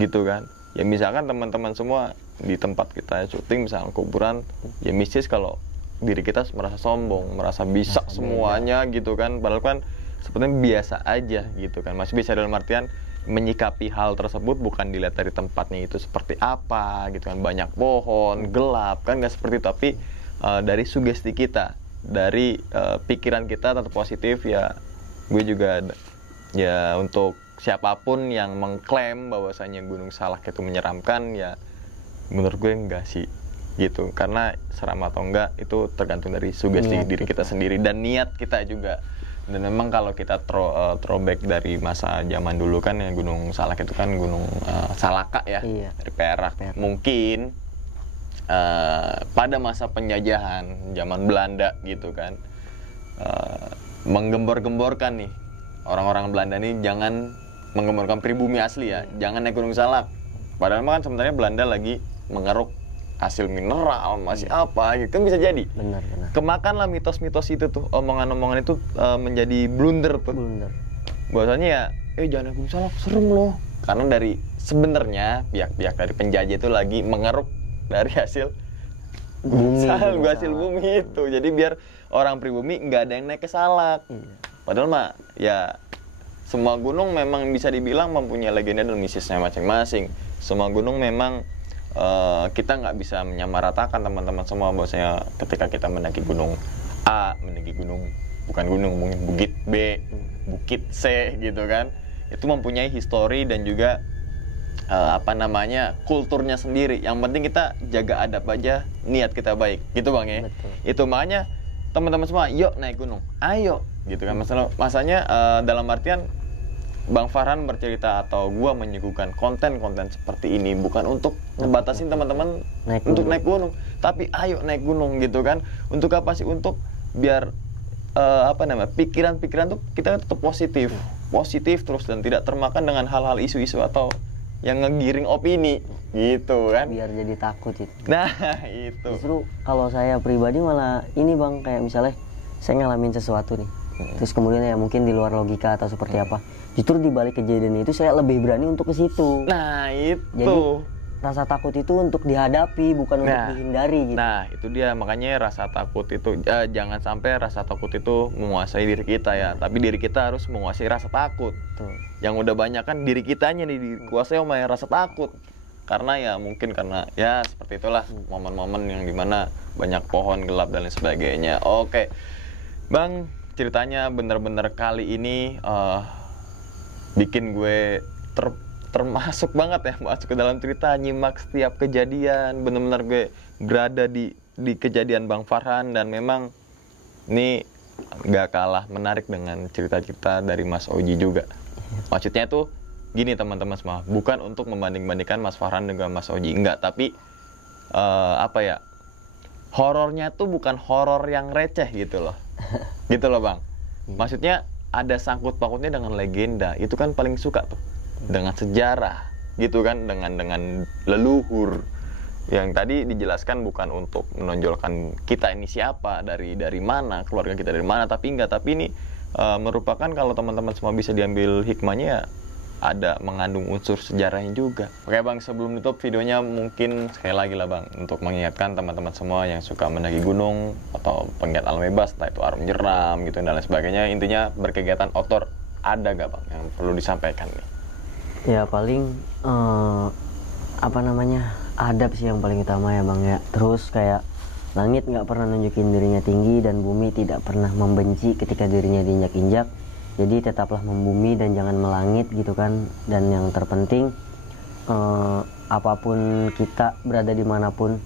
gitu kan? Ya misalkan teman-teman semua di tempat kita syuting misalnya kuburan, ya mistis kalau diri kita merasa sombong, merasa bisa semuanya, gitu kan? Padahal kan sebenarnya biasa aja gitu kan. Masih biasa dalam artian menyikapi hal tersebut bukan dilihat dari tempatnya itu seperti apa gitu kan, banyak pohon, gelap kan, nggak seperti itu, tapi dari sugesti kita, dari pikiran kita tetap positif ya. Gue juga ya, untuk siapapun yang mengklaim bahwasanya Gunung Salak itu menyeramkan, ya menurut gue enggak sih gitu, karena seram atau enggak itu tergantung dari sugesti diri kita sendiri dan niat kita juga. Dan memang kalau kita throwback dari masa zaman dulu kan ya, Gunung Salak itu kan gunung Salaka ya, dari Perak. Mungkin pada masa penjajahan zaman Belanda gitu kan, menggembor-gemborkan nih orang-orang Belanda nih, jangan menggemborkan pribumi asli ya, jangan naik Gunung Salak. Padahal kan sebenarnya Belanda lagi mengeruk hasil mineral, masih apa gitu kan, bisa jadi. Benar. Kemakanlah mitos-mitos itu tuh, omongan-omongan itu menjadi blunder tuh. Bahwasanya ya, jangan naik Gunung Salak, serem loh. Karena dari sebenarnya pihak-pihak dari penjajah itu lagi mengeruk dari hasil bumi itu. Jadi biar orang pribumi nggak ada yang naik ke Salak. Padahal mah ya, semua gunung memang bisa dibilang mempunyai legenda dan mistisnya masing-masing. Semua gunung memang kita nggak bisa menyamaratakan teman-teman semua, bahwasanya ketika kita mendaki gunung A, mendaki gunung, bukan gunung, mungkin bukit B, bukit C gitu kan, itu mempunyai histori dan juga kulturnya sendiri. Yang penting kita jaga adab aja, niat kita baik gitu bang ya. Betul. Itu makanya teman-teman semua, yuk naik gunung, ayo gitu kan. Masanya dalam artian Bang Farhan bercerita atau gua menyuguhkan konten-konten seperti ini bukan untuk ngebatasin teman-teman untuk naik gunung, tapi ayo naik gunung gitu kan. Untuk apa sih? Untuk biar pikiran-pikiran tuh kita tetap positif terus dan tidak termakan dengan hal-hal isu-isu atau yang ngegiring opini gitu kan. Biar jadi takut itu. Nah itu. Justru kalau saya pribadi malah ini bang, kayak misalnya saya ngalamin sesuatu nih, terus kemudian ya mungkin di luar logika atau seperti apa. Justru di balik kejadian itu saya lebih berani untuk ke situ. Nah itu. Jadi rasa takut itu untuk dihadapi, bukan untuk dihindari gitu. Nah itu dia, makanya rasa takut itu jangan sampai rasa takut itu menguasai diri kita ya, tapi diri kita harus menguasai rasa takut. Betul. Yang udah banyak kan diri kitanya nih dikuasai sama rasa takut. Karena ya mungkin karena ya seperti itulah momen-momen yang dimana banyak pohon gelap dan lain sebagainya. Oke Bang, ceritanya bener-bener kali ini bikin gue termasuk banget ya, masuk ke dalam cerita, nyimak setiap kejadian. Bener-bener gue berada di kejadian Bang Farhan, dan memang ini gak kalah menarik dengan cerita-cerita dari Mas Oji juga. Maksudnya tuh gini teman-teman semua, bukan untuk membanding-bandingkan Mas Farhan dengan Mas Oji, enggak, tapi horornya tuh bukan horor yang receh gitu loh. Gitu loh Bang. Maksudnya ada sangkut pautnya dengan legenda, itu kan paling suka tuh, dengan sejarah gitu kan, dengan leluhur yang tadi dijelaskan, bukan untuk menonjolkan kita ini siapa, dari mana, keluarga kita dari mana, tapi ini merupakan, kalau teman-teman semua bisa diambil hikmahnya ya, ada mengandung unsur sejarahnya juga. Oke Bang, sebelum tutup videonya mungkin sekali lagi lah Bang, untuk mengingatkan teman-teman semua yang suka mendaki gunung atau penggiat alam bebas, entah itu arung jeram gitu dan lain sebagainya, intinya berkegiatan outdoor, ada gak Bang yang perlu disampaikan nih? Ya paling adab sih yang paling utama ya Bang ya. Terus kayak langit nggak pernah nunjukin dirinya tinggi, dan bumi tidak pernah membenci ketika dirinya diinjak-injak. Jadi tetaplah membumi dan jangan melangit gitu kan. Dan yang terpenting apapun kita berada dimanapun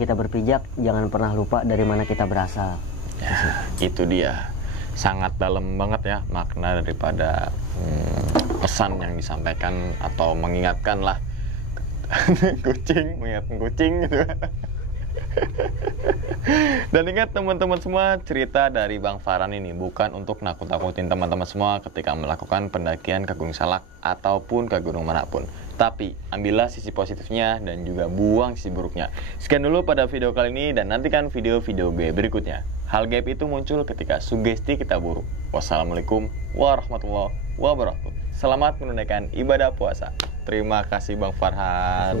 kita berpijak, jangan pernah lupa dari mana kita berasal. Ya, itu dia, sangat dalam banget ya makna daripada pesan yang disampaikan atau mengingatkan lah. Mengingatkan kucing gitu. Dan ingat teman-teman semua, cerita dari Bang Farhan ini bukan untuk nakut-nakutin teman-teman semua ketika melakukan pendakian ke Gunung Salak ataupun ke gunung manapun. Tapi ambillah sisi positifnya dan juga buang sisi buruknya. Sekian dulu pada video kali ini, dan nantikan video-video gue berikutnya. Hal gaib itu muncul ketika sugesti kita buruk. Wassalamualaikum warahmatullahi wabarakatuh. Selamat menunaikan ibadah puasa. Terima kasih Bang Farhan.